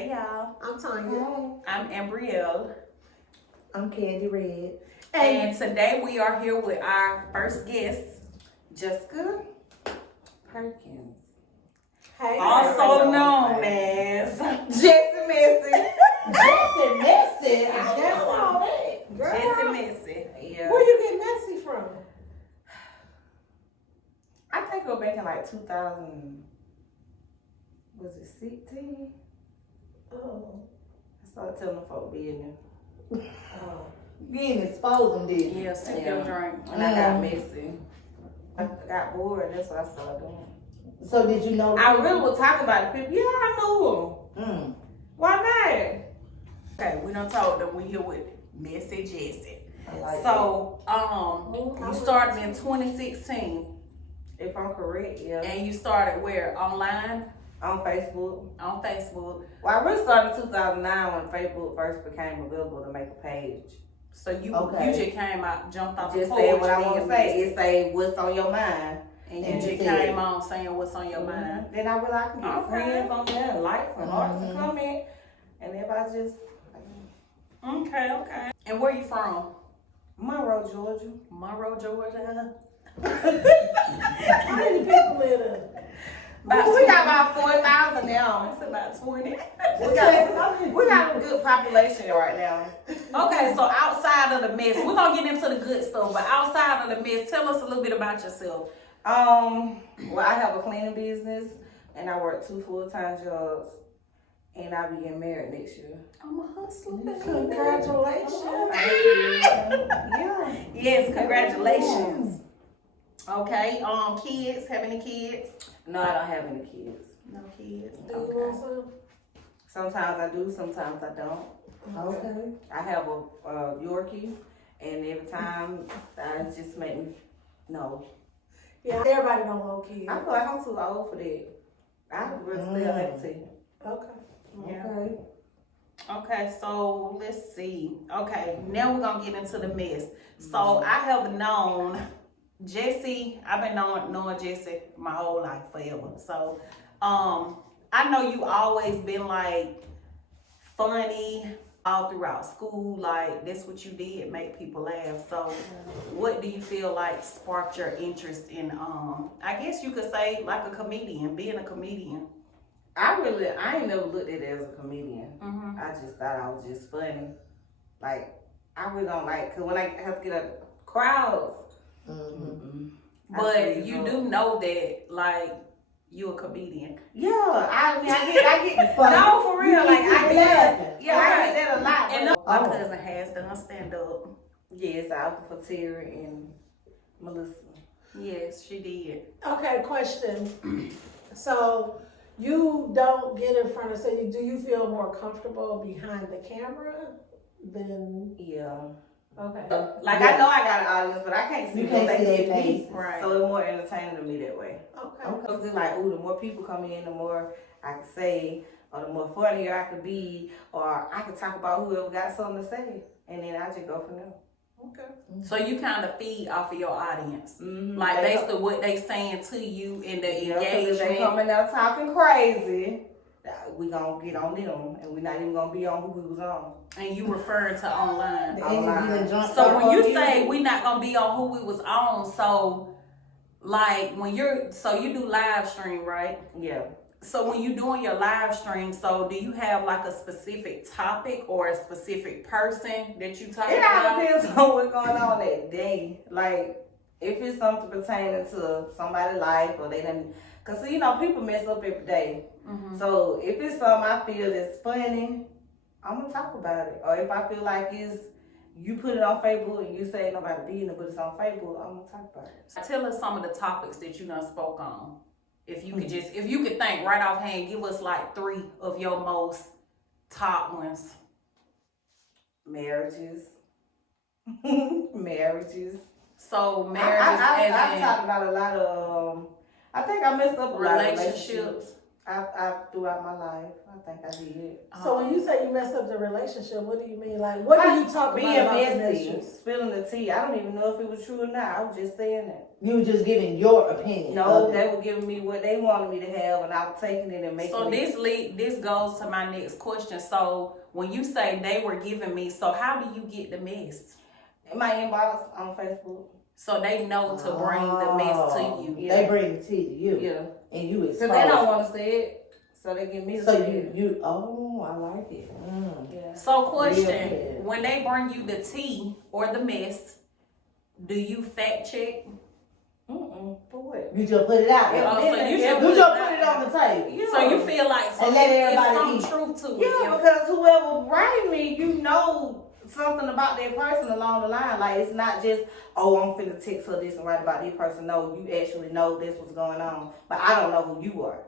Hey y'all. I'm Tanya. I'm Ambrielle. I'm Candy Red. And today we are here with our first guest, Jessica Perkins. Hey. Also known as Jessy Messy. Jessy Messy. That's all that. Girl. Jessy Messy. Yeah. Where you get messy from? I think go back in like 2000. Was it 16? Oh. I started telling folk business. Oh. You didn't expose them, did you? Yeah, sip your drink. And I got messy. I got bored. That's what I started doing. So did you know? I really was talking about the people. Yeah, I knew them. Why not? Okay, we done told them we here with Messy Jessy. Like So, you started in 2016, if I'm correct, yeah. And you started where? Online? on Facebook. On Facebook. Well, I really started in 2009 when Facebook first became available to make a page. So you Okay. just came out, jumped off Just the said porch. what I want being to say. messy. It say what's on your mind. And And you just said- came on saying what's on your mind. Then I realized I can get Okay. friends on there and likes and hearts and comment. And everybody just Okay. And where you from? Monroe, Georgia. Monroe, Georgia. How many people live there? We got about 4,000 now. It's about 20. We got a good population right now. Okay, so outside of the mess, we're gonna get into the good stuff, but outside of the mess, tell us a little bit about yourself. Well, I have a cleaning business and I work 2 full-time jobs, and I'll be getting married next year. I'm a hustler. Congratulations. Yeah. Yes, congratulations. Okay, kids, have any kids? No, I don't have any kids. No kids. Do you want some? Sometimes I do, sometimes I don't. Okay. I have a Yorkie, and every time I just make me no. Yeah, everybody don't want kids. I feel like I'm too old for that. I really still have to. Okay. Yeah. Okay. Okay, so let's see. Okay, now we're gonna get into the mess. So I have known Jessy, I've been knowing Jessy my whole life forever. So I know you always been like funny all throughout school, like that's what you did, make people laugh. So what do you feel like sparked your interest in I guess you could say like a comedian, being a comedian? I ain't never looked at it as a comedian. I just thought I was just funny. Like, I really don't like, cause when I have to get up crowds. But you do know that like you a comedian. Yeah, I get no, for real, like I get that a lot. And my cousin has done stand up. Yes, I opened for Terry and Melissa. Yes, she did. Okay, question. So you don't get in front of, do you feel more comfortable behind the camera than? Yeah. Okay. Like I know I got an audience, but I can't see them face. Right. So it's more entertaining to me that way. Okay. Cause it's like, ooh, the more people come in, the more I can say, or the more funnier I could be, or I could talk about whoever got something to say, and then I just go from there. Okay. So you kind of feed off of your audience, like They based on what they saying to you in the Yeah, 'cause if they engagement. coming out talking crazy, we gonna get on them, and we not even gonna be on who we was on. And you referring to online. So So when you say we not gonna be on who we was on, so like when you do live stream, right? Yeah. So when you doing your live stream, so do you have like a specific topic or a specific person that you talk It about? all depends on what's going on that day. Like, if it's something pertaining to somebody's life, or they done, cause you know, people mess up every day. So if it's something I feel that's funny, I'm gonna talk about it. Or if I feel like you put it on Facebook and you say nobody being it, but it's on Facebook, I'm gonna talk about it. Tell us some of the topics that you done spoke on. If you could think right offhand, give us like 3 of your most top ones. Marriages. Marriages. So marriages I talked about a lot of I think I messed up a lot of relationships. I throughout my life, I think I did. So when you say you messed up the relationship, what do you mean? Like, what do you talk being about the messy, messages? spilling the tea? I don't even know if it was true or not. I was just saying it. You were just giving your opinion. No, they were giving me what they wanted me to have, and I was taking it and making So it. this goes to my next question. So when you say they were giving me, so how do you get the mess? In my inbox on Facebook. So they know to bring the mess to you. Yeah. They bring the tea to you. Yeah. And you expose. Because they don't want to say it, so they give me the So say you, oh, I like it. Mm. Yeah. So question, Real. when they bring you the tea or the mess, do you fact check? For what? You just put it out there. Yeah. Oh, so you just You just put it on the table. Yeah. So you feel like And let there's everybody some truth to Yeah, it. because whoever writing me, you know something about that person along the line. Like, it's not just, oh, I'm finna text her this and write about this person. No, you actually know this was going on. But I don't know who you are.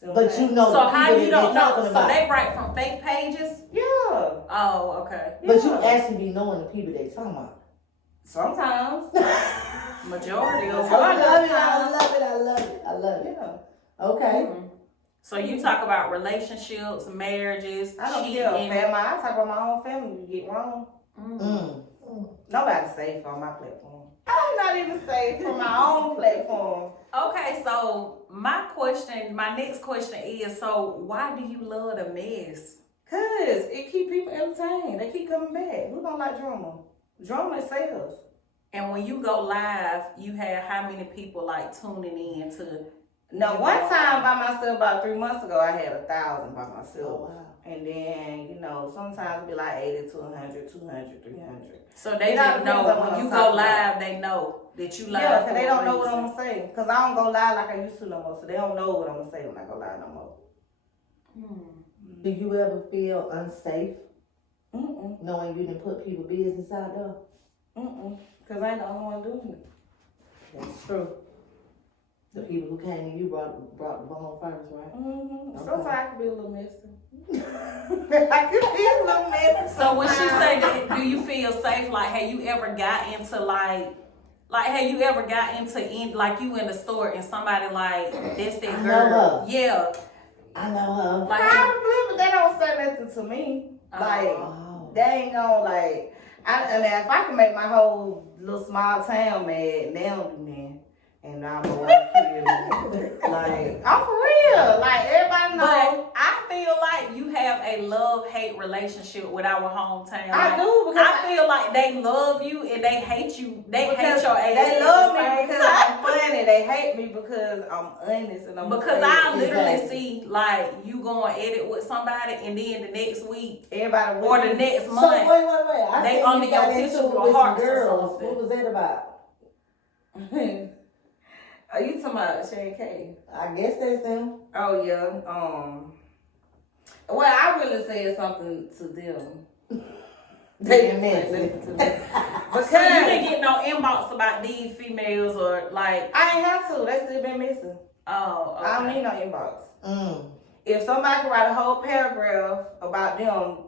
See what I'm But saying? you know So the how people you that don't they know? talking So about. they write from fake pages? Yeah. Oh, okay. But you Yeah. actually be knowing the people they talking about. Sometimes. Majority of I love it, I love it, I love it, I love it. Yeah. Okay. So you talk about relationships, marriages, I don't cheating. care. Family. I talk about my own family. You get wrong. Mm. Nobody's safe on my platform. I'm not even safe from my own platform. Okay, so my next question is, so why do you love the mess? Cause it keep people entertained. They keep coming back. Who don't like drama? Drama sells. And when you go live, you have how many people like tuning in to? No, one time by myself, about 3 months ago, I had 1,000 by myself. Oh, wow. And then, sometimes it be like 80 to 100, 200, 300. So they It just depends know on what when I'm you go talking live, they know that you live. Yeah, for because they a don't know what reason. I'm going to say. Because I don't go live like I used to no more. So they don't know what I'm going to say when I go live no more. Do you ever feel unsafe Mm-mm. knowing you didn't put people's business out there? Because I ain't the only one doing it. That's true. The people who came to you brought the bone first, right? Okay. Sometimes I can be a little messy. I can be a little messy. So when she sometimes. say that, do you feel safe? Like, have you ever got into like have you ever got into like you in the store and somebody like that's that I girl? know her. Yeah. I know her. Like, Probably, but they don't say nothing to me. Like, Oh. they ain't gonna, like, and if I can make my whole little small town mad, they don't do nothing. And I'm gonna kill them. Like, I'm for real. Like, everybody know. but I feel like you have a love-hate relationship with our hometown. I Like, do, because I feel like they love you and they hate you. They hate because your ass. they at love the me same because time. I'm funny. They hate me because I'm honest and I'm Because straight. I literally Exactly. see like you going edit with somebody and then the next week Everybody or with the me. next So month. wait. I They think under you got your into pictures it with with some hearts or girls. something. What was that about? Are you talking about Shay K? I guess that's them. Oh yeah. Well, I really said something to them. They didn't messy. say nothing to me. Because So you didn't get no inbox about these females or like, I ain't have to. They still been missing. oh, okay. I don't need no inbox. Mm. If somebody can write a whole paragraph about them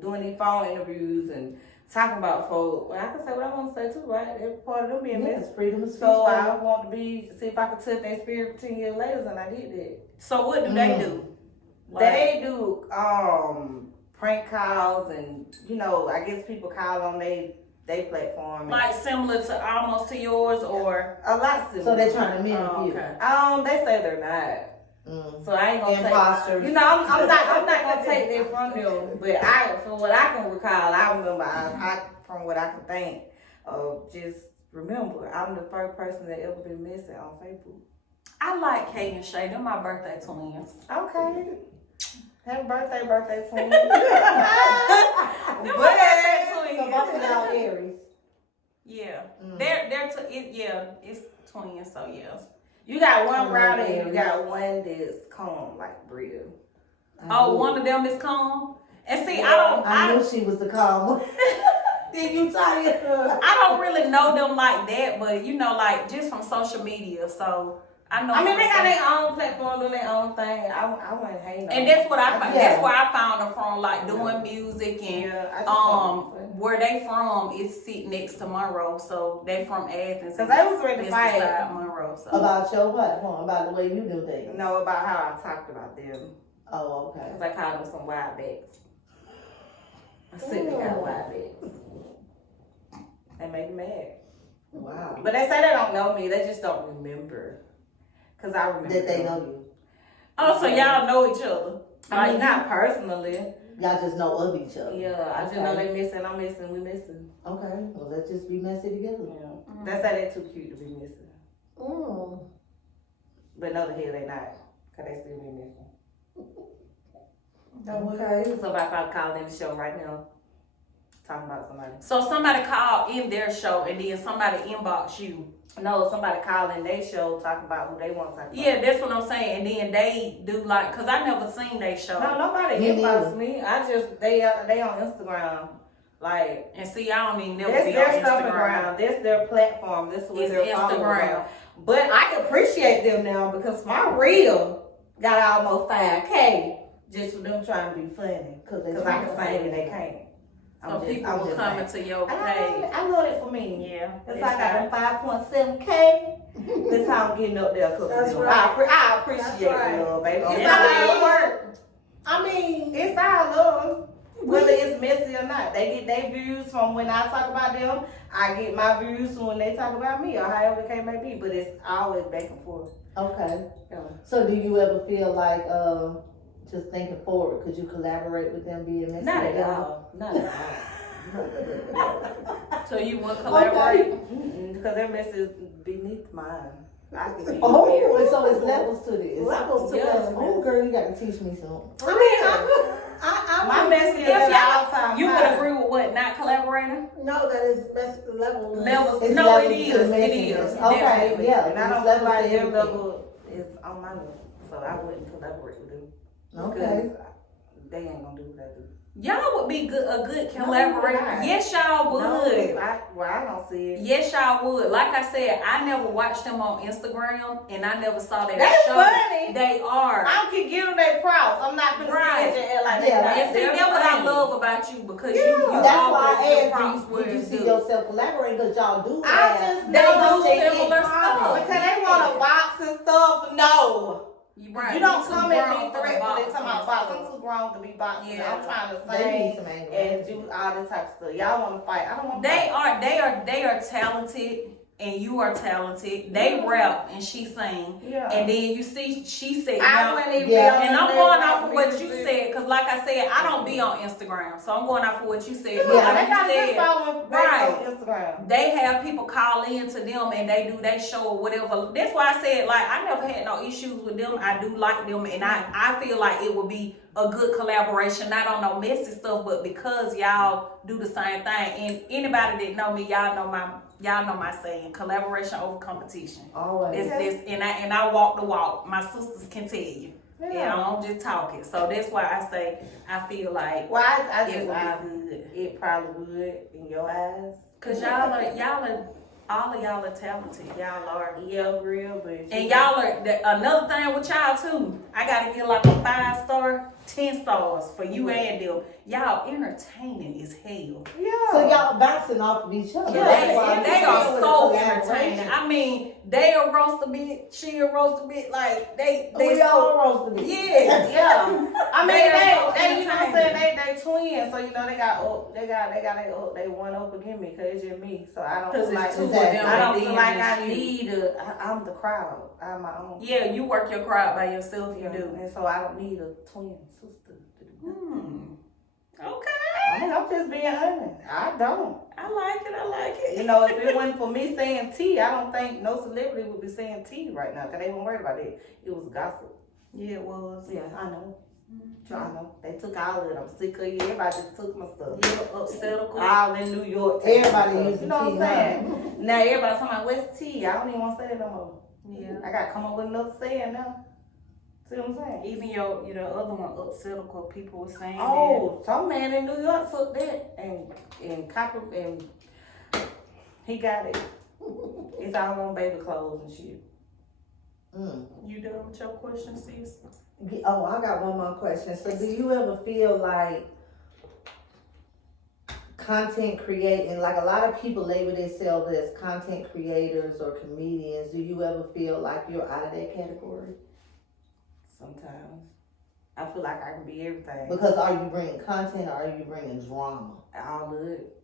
doing these phone interviews and talking about folks, well, I can say what I want to say too, right? Every part of them being Yeah, missing. it's freedom of speech. So I want to see if I can touch their spirit 10 years later, and I did that. So what do they do? They do prank calls, and I guess people call on they platform. And Like similar to almost to yours or? a lot similar. So they're trying to mimic Oh, you. okay. They say they're not. Mm. So I ain't gonna Imposters. take. I'm not gonna take that from him. But from what I can recall, I remember. I from what I can think, just remember, I'm the first person that ever been missing on Facebook. I like Kay and Shay. They're my birthday twins. Okay. Happy birthday, twin. They're my But birthday So twins. both of y'all Aries. Yeah. Mm. It's twins, so yeah. you got one Oh, rowdy and you Aries. got one that's calm like Bria. Oh, one of them is calm. And see, Yeah, I knew she was the calm one. Did you tell you? I don't really know them like that, but like just from social media. So I know. I mean, they got some- their own platform, doing their own thing. I wouldn't hate them. And that's what I found. Yeah. That's where I found them from, like doing music and Yeah, I just thought it was funny. where they from is sit next to Monroe, so they from Athens. 'Cause they was ready to it's fight. beside Monroe. tomorrow. So. About your platform, about the way you do things. know about how I talked about them. Oh, okay. Cause I called them some wild backs. I said they got wild backs. They make me mad. Wow. But they say they don't know me. They just don't remember. Cause I remember That they them. know you. Oh, so y'all know each other? I mean, not personally. Y'all just know of each other. Yeah, I just Okay. know they missing. I'm missing. We missing. Okay, well, let's just be messy together. Yeah. They say they too cute to be missing. Mm. But no, the hell they not. Cause they still be missing. Okay. So if I probably call in the show right now, talking about somebody. So somebody called in their show and then somebody inbox you. No, somebody call in their show talking about who they want to talk about. Yeah, that's what I'm saying. And then they do like, cause I never seen they show. No, nobody Me inbox neither. me. I just they on Instagram. Like And see, I don't even never that's be their on stuff Instagram. around. That's their platform. This is where It's their followers Instagram. are. But I appreciate them now because my reel got almost 5K just for them trying to be funny. Cause I can sing and they can't. So people will come into your page. I love it for me. Yeah. It's like I got 5.7K. That's how I'm getting up there. Cause That's of them. right. I appreciate That's it, right. love, baby. It's Yeah. all work. I mean, It's our love. Whether it's messy or not. They get their views from when I talk about them. I get my views from when they talk about me or however the case may be. But it's always back and forth. Okay. Yeah. So do you ever feel like, just thinking forward, could you collaborate with them being messy Not at together? all. Not at all. So you want to collaborate? Because their mess is beneath mine. I can be Oh, very- and so it's levels to this. levels to Yes. this. Oh, girl, you got to teach me something. I mean, I My mess is If at y'all- all time. You would agree with what? Not collaborating? know that it's best level. Levels. It's No, levels it to is. the It messiness. is. Okay, Definitely. yeah. And I it's don't levels feel like to their everything. level is on my level. So I wouldn't collaborate with them. Okay. Because they ain't gonna do what I do. Y'all would be a good No, collaborator. we're not. Yes, y'all would. No, I don't see it. Yes, y'all would. Like I said, I never watched them on Instagram, and I never saw their That's show. funny. They are. I can give them their props. I'm not gonna Right. say it like Yeah, that. And see, They're that's what I funny. love about you because Yeah. you That's always why I give asked props you, where did you it's see due. yourself collaborating? Because y'all do I have. just They know do they similar get stuff. props because they want to box and stuff. No. You right. You don't too come at grown me for the threatening. They box talking about and box. stuff. I'm too grown to be boxing. Yeah. I'm trying to They need sing some anger and management. do all this type of stuff. Y'all want to fight. I don't want to They fight. they are talented, and you are talented. They rap and she sing, Yeah. and then you see she said. I now- wouldn't even Yeah. be on And I'm the going level off of what you music. said, cause like I said, I don't be on Instagram, so I'm going off of what you said. Yeah, But they like got you good said, following right. on Instagram. they have people call in to them and they do they show or whatever. That's why I said like I never had no issues with them. I do like them, and I feel like it would be a good collaboration, not on no messy stuff, but because y'all do the same thing. And anybody that know me, y'all know my saying: collaboration over competition. Always. This and I walk the walk. My sisters can tell you. Yeah, I don't just talk it. So that's why I say I feel like Well, I it just would be good. it probably would in your eyes. Cause y'all are all of y'all are talented. Y'all are. Yeah, real, but And y'all are, another thing with y'all too, I gotta get like a 5-star, 10 stars for you and them. Y'all entertaining as hell. yeah. So y'all bouncing off of each other. They, That's why I'm they saying are with so the entertaining. collaboration. I mean, they'll roast a bit, she'll roast a bit, like they We all roast a bit. yeah. Yeah, I mean They are so they you know what I'm entertaining. saying, they twins, so you know they one up against me, cause it's just me, so I don't Cause feel like it's two of Exactly. them. I don't and feel then like just I you. need I'm the crowd, I'm my own. Yeah, you work your crowd by yourself, you Yeah, do. and so I don't need a twin sister to do that. Okay. I mean, I'm just being honest. I don't. I like it. You know, if it wasn't for me saying T, I don't think no celebrity would be saying T right now, cause they weren't worried about it. It was gossip. Yeah, it was. Yeah, I know. I know. They took all of it. I'm sick of you. Everybody just took my stuff. Yeah, upset. All in New York. Everybody You using know what I'm T, saying? Now everybody talking about what's T? I don't even want to say that no more. Yeah. I gotta come up with another saying now. See what I'm saying? Even your, other one, upsetical, people were saying Oh, some man in New York took that and copper and he got it. It's all on baby clothes and shit. Mm. that. You done with your question, sis? Oh, I got one more question. So do you ever feel like content creating, like a lot of people label themselves as content creators or comedians, do you ever feel like you're out of that category? Sometimes. I feel like I can be everything. Because are you bringing content or are you bringing drama? All of it.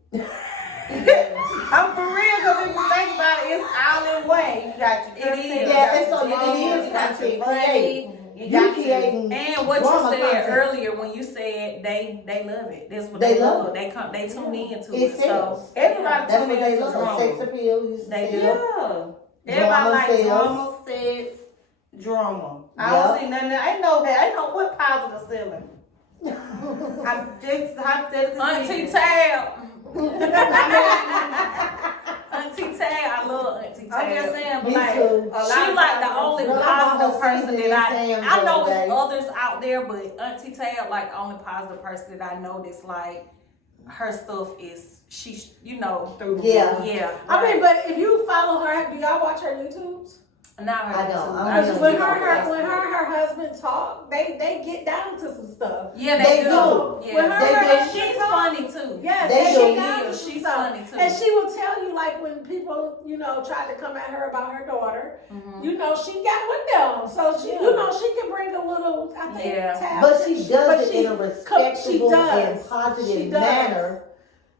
I'm for real, because if you think about it, it's all in one. You got your content, it is content creating. You got your And what you drama said content. earlier when you said they love it. That's what They they love love. They tune into It it. So sells. everybody That's what they into love. drama. Sex appeal. You They say, do. Yeah. Everybody like sells. drama, sex, drama. I don't see nothing. I know what positive selling. I'm just hypothetically Auntie speaking. Tab. Auntie Tab, I love Auntie Tab. I'm just saying, but Me like, too. a lot She of like the times- only No, positive I'm person saying that Sam I know the other it's day. others out there, but Auntie Tab like the only positive person that I know that's like her stuff is she through the Yeah. roof. Yeah. I mean, but if you follow her, do y'all watch her YouTubes? Not her I don't. too. I don't. When her and her husband talk, they get down to some stuff. Yeah, They they, do. do. Yeah. When her They and her do. husband She's talk, funny too. yes, They they do. get down Yeah, to some she's stuff. funny too. And she will tell you, like, when people, try to come at her about her daughter, Mhm. she got with them. So, she, Yeah. she can bring a little, I think, Yeah. tab. But she does But it she- in a respectable and She positive does. manner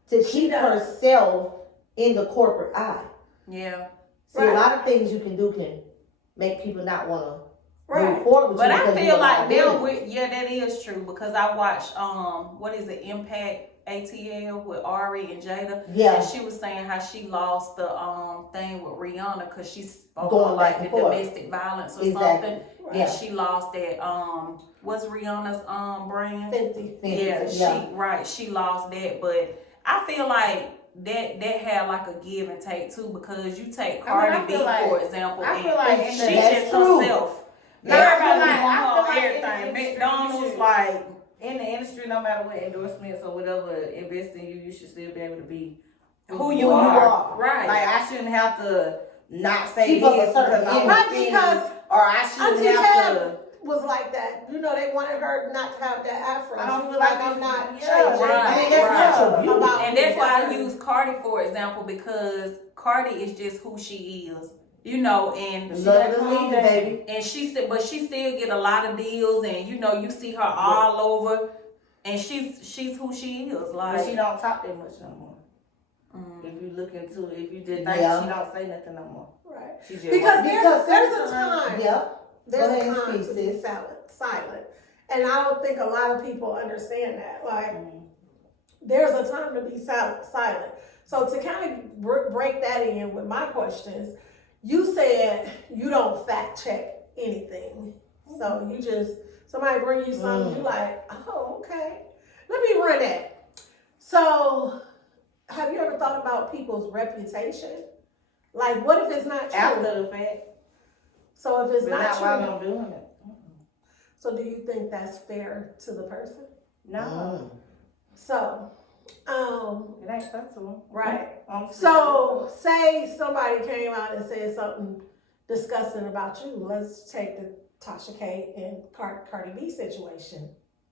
to She keep does. herself in the corporate eye. Yeah. See, a Right. lot of things you can do can make people not want to move Right. forward with But you. I because feel you're like not now doing it. that is true because I watched what is it, Impact ATL with Ari and Jada. Yeah. And she was saying how she lost the thing with Rihanna because she spoke Going on like back the and forth. domestic violence or Exactly. something. Right. Yeah. And she lost that what's Rihanna's brand? 50. Yeah, she lost that, but I feel like that had like a give and take too because you take Cardi B for example, I and feel like she that's just true. herself. Yeah, Everybody I feel want like her in the everything. industry, McDonald's you should- like in the industry, no matter what endorsements or whatever invest in you, you should still be able to be who you you are. are. Right. Like I shouldn't have to not say Keep up a this certain because I'm image. Right, offended, because or I shouldn't Auntie have to. Tab was like that. They wanted her not to have that afro. I don't She feel was like I'm you- not yeah, changing. right, I mean, that's right. natural beauty. About And that's why I her. use Cardi for example because Cardi is just who she is, and Love the leader, baby. and she said, but she still get a lot of deals, and you see her all over, and she's who she is. Like But she don't talk that much no more. mm. If you look into it, if you just think Yeah. she don't say nothing no more. Right. She just Because Because there's a time. Yeah. There's Go a ahead and time speak, to be sis. silent. And I don't think a lot of people understand that. Like, Mhm. there's a time to be silent. So to kind of break that in with my questions, you said you don't fact check anything. So you just, somebody bring you something, you like, oh, okay. Let me run that. So have you ever thought about people's reputation? Like, what if it's not true? After the fact, So if it's but not not while true, I'm doing it. so do you think that's fair to the person? No, So, it ain't sensible. right. I'm So say somebody came out and said something disgusting about you. Let's take the Tasha K and Cardi B situation.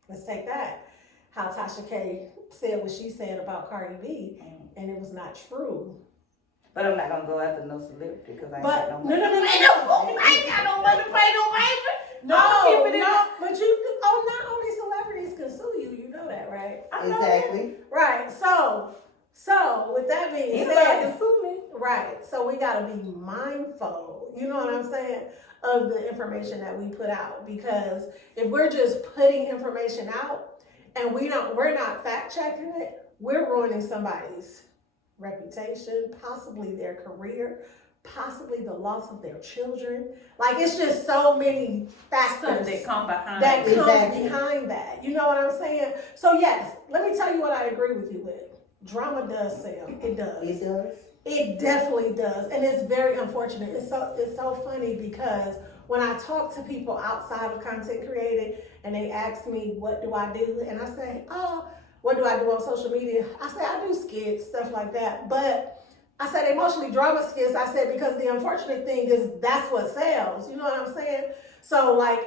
Let's take that. How Tasha K said what she said about Cardi B, and it was not true. But I'm not gonna go after no celebrity because I ain't But got no, no money. I ain't got no money to pay no wager. no. But not only celebrities can sue you. You know that, right? I know Exactly. Right. So with that being Anybody said, can sue me. right. So we gotta be mindful. You know what I'm saying? Of the information that we put out, because if we're just putting information out and we're not fact checking it, we're ruining somebody's reputation, possibly their career, possibly the loss of their children. Like, it's just so many Stuff factors that come behind that it. comes Exactly. behind that. You know what I'm saying? So yes, let me tell you what I agree with you with. Drama does sell. It does. It does. It definitely does, and it's very unfortunate. It's so funny because when I talk to people outside of content creating and they ask me what do I do, and I say, oh, what do I do on social media? I say I do skits, stuff like that. But I said they mostly drama skits. I said because the unfortunate thing is that's what sells. You know what I'm saying? So like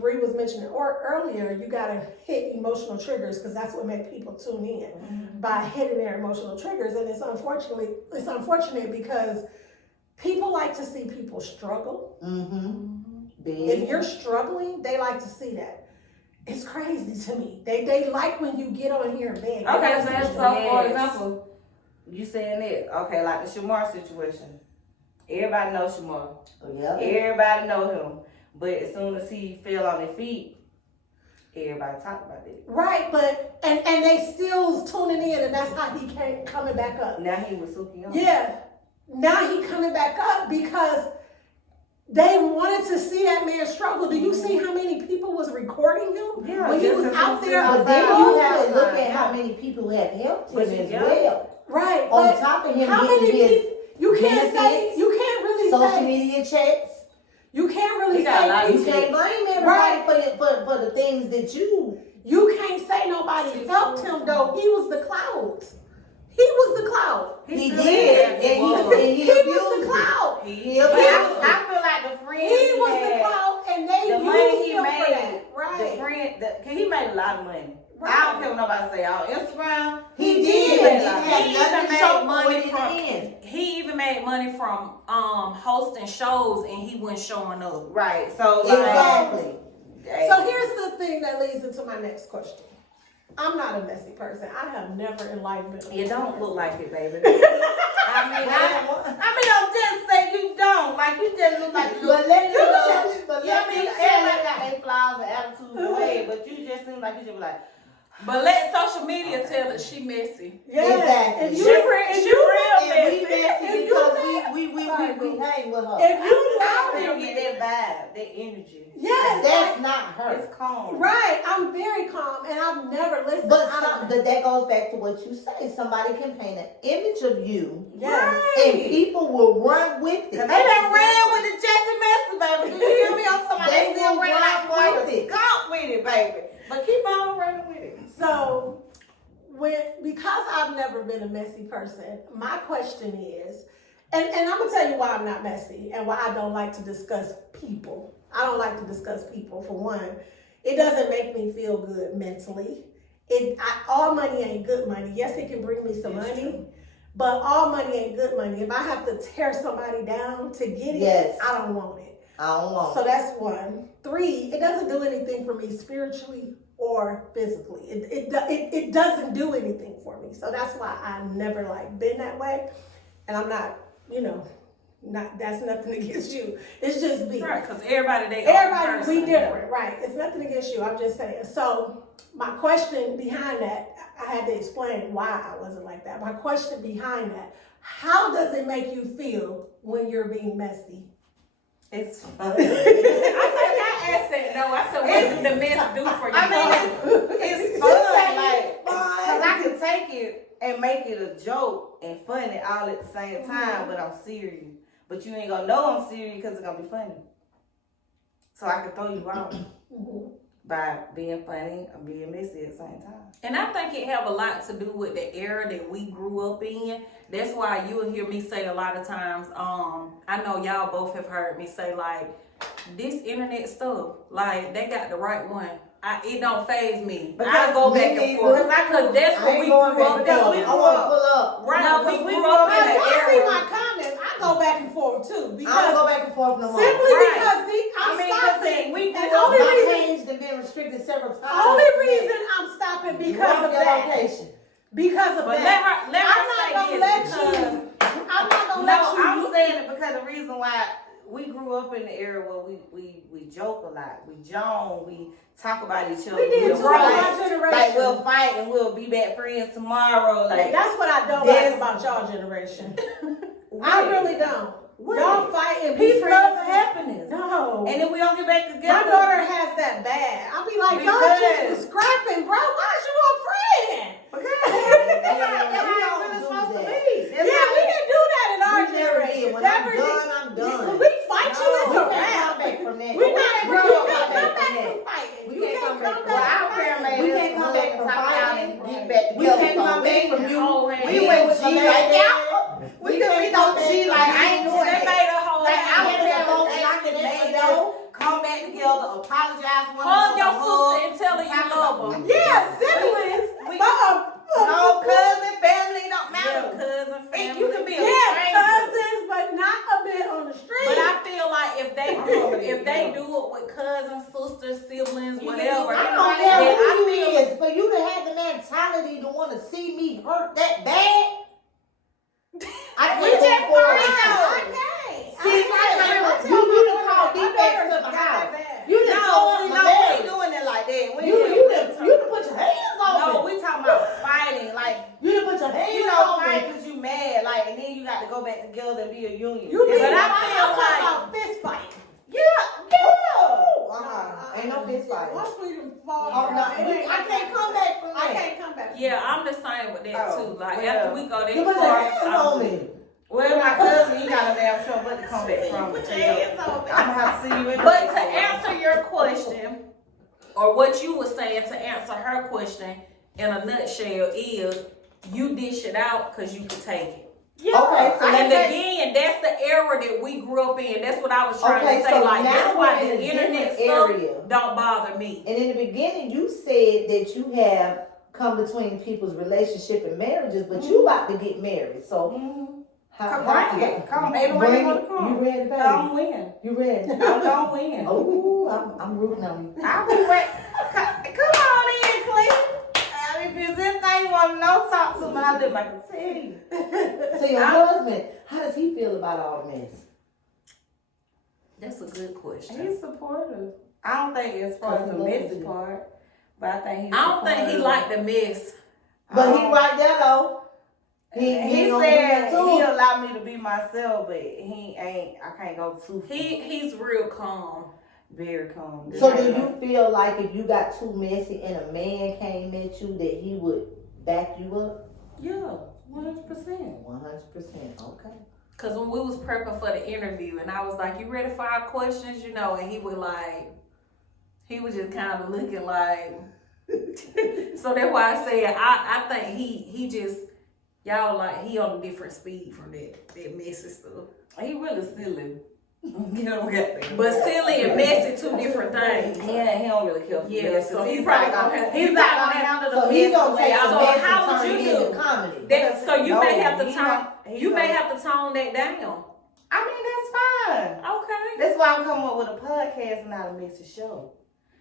Bree was mentioning earlier, you gotta hit emotional triggers because that's what makes people tune in by hitting their emotional triggers. And it's unfortunate because people like to see people struggle. If you're struggling, they like to see that. It's crazy to me. They like when you get on here and beg. Okay, so for example, you saying that, okay, like the Shamar situation. Everybody knows Shamar. Everybody know him. But as soon as he fell on his feet, everybody talk about it. Right, but and they still tuning in, and that's how he came coming back up. Now he was Suki on. Yeah. Now he coming back up because they wanted to see that man struggle. Do you see how many people was recording him when he was out there? But then you have to look at how many people have helped him as well. Right. On top of him, how many people? You can't really social media checks. You can't really say. You can't blame everybody for the things that you. You can't say nobody helped him though. He was the cloud. He was the cloud. He did. And he was the cloud. I feel like the friend he was the cloud, and they the money used he him made. for that. Right. The friend, cause he made a lot of money. Right. I don't care what nobody say on Instagram. He did. He even made money from hosting shows, and he wasn't showing up. Right. So exactly. So here's the thing that leads into my next question. I'm not a messy person. I have never in life been a messy You don't person. look like it, baby. I'm just saying you don't. Like you just look like you. But let me know. Everybody got their flaws and attitudes away, but you just seem like you should be like. But let social media tell us she messy. Yeah. Exactly. She real messy. We hang with her. If you I allow don't me, get that vibe, that energy. yes, That's not her. It's calm. right. I'm very calm, and I've never listened. But that goes back to what you say. Somebody can paint an image of you, Yes. and people will run with it. They done ran with the Jesse Messer, baby. Do you hear me? I'm somebody They still will ran like run boy with it. Gone with it, baby. But keep on running with it. So, because I've never been a messy person, my question is, and I'm gonna tell you why I'm not messy and why I don't like to discuss people. I don't like to discuss people. For one, it doesn't make me feel good mentally. All money ain't good money. Yes, it can bring me some money, but all money ain't good money. If I have to tear somebody down to get it, I don't want it. I don't want So that's one. 3, it doesn't do anything for me spiritually or physically. It doesn't do anything for me. So that's why I've never been that way. And I'm not, that's nothing against you. It's just me. Right, because everybody we different, right? It's nothing against you. I'm just saying. So my question behind that, I had to explain why I wasn't like that. My question behind that, how does it make you feel when you're being messy? It's fun. I think I asked that. No, I said, what does the mess do for you? I mean, it's fun. Because I can take it and make it a joke and funny all at the same time, but I'm serious. But you ain't gonna know I'm serious because it's gonna be funny. So I can throw you out by being funny and being messy at the same time. And I think it have a lot to do with the era that we grew up in. That's why you will hear me say a lot of times, I know y'all both have heard me say, this internet stuff, they got the right one. It don't faze me. I go back and forth. Because that's what we grew up in. I want to pull up. Right, no, we grew up in the I era. see my comments. I go back and forth too. Because I don't go back and forth no more. Simply because I'm stopping. We And grew up. only My page has been restricted several times. only reason I'm stopping because of that. Location. Because of But that. let her say this. I'm not gonna let you. I'm saying it because the reason why we grew up in the era where we joke a lot, we joke, we talk about each other. We did too, our generation. We'll fight and we'll be back friends tomorrow. That's what I don't like about y'all generation. I really don't. Y'all fight and be peace, friends. love, and happiness. No. And then we don't get back together. My daughter has that bad. I'll be like, y'all just was scrapping, bro. Why is you a friend? Because that's how it's really supposed to be. Yeah, we didn't do that in our generation. When I'm done. When we fight you, it's a We can't wrap. come back from that. We can't come back from from that. fighting. We You can't come back from Well, that. our parents made We us can't come back from talk out fighting. and get back We together. can't come back from you. We went G like that. We could be no G like I ain't doing They that. made a whole Like I can't would go have knocking at the made door. us come back back together, apologize one Hug another, your sister and tell her you love her. Yeah, siblings. No, cousin, family don't Yeah, matter. cousin, family. You can be a Yeah, stranger. cousins, but not a bit on the street. But I feel like if they do it with cousins, sisters, siblings, You whatever, can I do don't it. care then who I you feel is, for you to have the mentality to want to see me hurt that bad, I We can't just go forward. friends. See, you done called defects to the house. You done told No, my we ain't marriage. doing it like that. We You ain't- done put your hands on No, me. we talking about fighting. Like, You done put your hands you know, on fight me. because you mad. Like, and then you got to go back together and be a union. You It's need But I like- feel I'm like- talking about fist fight. Ain't no fist fight. Once we done fall Oh, no, down, it ain't- I can't come back from I that. can't come back. yeah, I'm the same with that too. Like well, after we go that You put your hands far, on me. Well, my cousin, you got a damn sure what to come back from. Put your hands on me. I'm gonna have to see you in But to answer your question, or what you were saying to answer her question in a nutshell is you dish it out because you can take it. Yeah. Okay, so And let's again, that's the era that we grew up in. That's what I was trying Okay, to say. so Like now that's why we're in the a internet different stuff area. don't bother me. And in the beginning, you said that you have come between people's relationship and marriages, but you about to get married. So Come on, come baby, when you wanna come? You ready, baby? Don't win. You ready? I'm gonna win. Oh, I'm rooting on you. I'll be ready. Come on in, Cleve. If there's anything you want to know, talk to me. I'll do my tell you. So your husband, how does he feel about all the mess? That's a good question. He's supportive. I don't think as far as the messy part, but I think he's I don't think he supportive. liked the mess. But he right there though. He gonna said do that he too. allowed me to be myself, but he ain't. I can't go too far. He's real calm. Very calm. So do you feel like if you got too messy and a man came at you that he would back you up? Yeah, 100%. 100%. Okay. Cause when we was prepping for the interview and I was like, you ready for our questions? You know, and he was just kind of looking like, so that's why I said, I think he just, y'all like, he on a different speed from that messy stuff. He really silly. He don't get that. But silly and messy, two different things. Yeah, he don't really care for Yeah, mess, so 'cause he he's probably not gonna have- he's not gonna handle the So he mess gonna the way take I the So want. mess how and would turn you it into do? comedy. So you may have to he tone, not- he you may not- have to tone that down. I mean, that's fine. Okay. That's why I'm coming up with a podcast and not a messy show.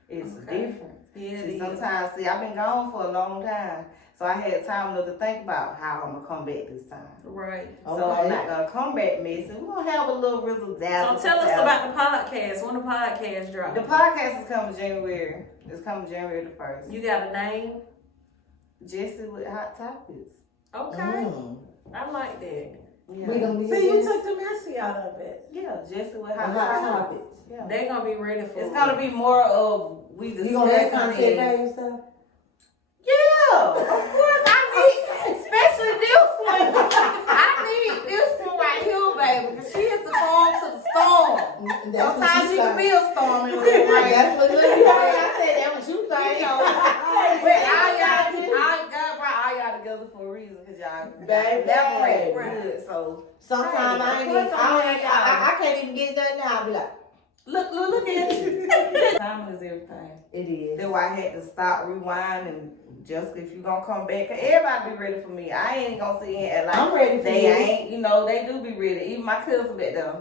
It's different. Yeah, it See, is. sometimes, I've been gone for a long time, so I had time to think about how I'm gonna come back this time. Right. So I'm not gonna come back messy. We're gonna have a little rizzle dazzle. So tell us about the podcast. When the podcast drop? The podcast is coming January. It's coming January the 1st. You got a name? Jesse with Hot Topics. Okay. I like that. Yeah. We gonna be See, you took the messy out of it. Yeah, Jesse with hot Hot Topics. topics. Yeah. They gonna be ready for It's it. gonna be more of we discuss You gonna have content things. and stuff? Yeah, of course I need, especially this one. I need this one right here, baby, because she is the calm to the storm. Sometimes she can be a storm in the rain. That's what you I said that was you But think. all y'all together for a reason, because y'all Baby. elaborate good. So Sometimes I can't even get that now. I'll be like, look at you. Time is everything. it is. That's why I had to stop, rewind, and just if you gonna come back, 'cause everybody be ready for me. I ain't gonna sit here and like I'm ready for they you. ain't, they do be ready. Even my cousin back there.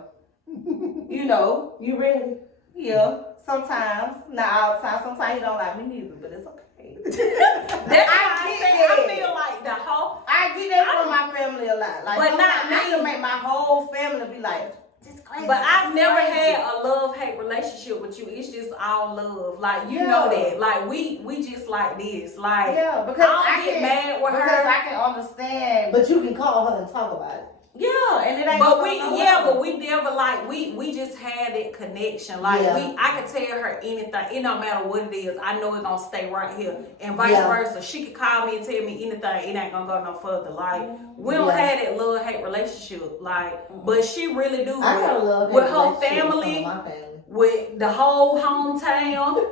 You ready? Yeah. Sometimes, not all the time. Sometimes he don't like me neither, but it's okay. That's why I get say that. I feel like the whole. I get that from my family a lot. Like, But not sometimes I me. can make my whole family be like, this crazy. But I've this never crazy. had a love-hate relationship with you. It's just all love. Like you Yeah. know that. Like we just like this. Like Yeah, because I don't get mad with because her. I can understand. But you can call her and talk about it. Yeah, and it ain't. But gonna we, go yeah, nowhere. but we never like we just had that connection. Like Yeah. I could tell her anything. It don't matter what it is. I know it's gonna stay right here, and vice Yeah. versa. She could call me and tell me anything. It ain't gonna go no further. Like we don't Yeah. have that love hate relationship. Like, but she really do. I got a love with hate her relationship with family, some of my family. with the whole hometown.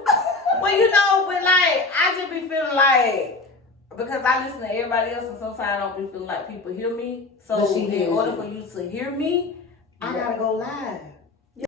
Well, but like I just be feeling like. Because I listen to everybody else, and sometimes I don't be feeling like people hear me. So But she hears in order you. for you to hear me, I gotta go live.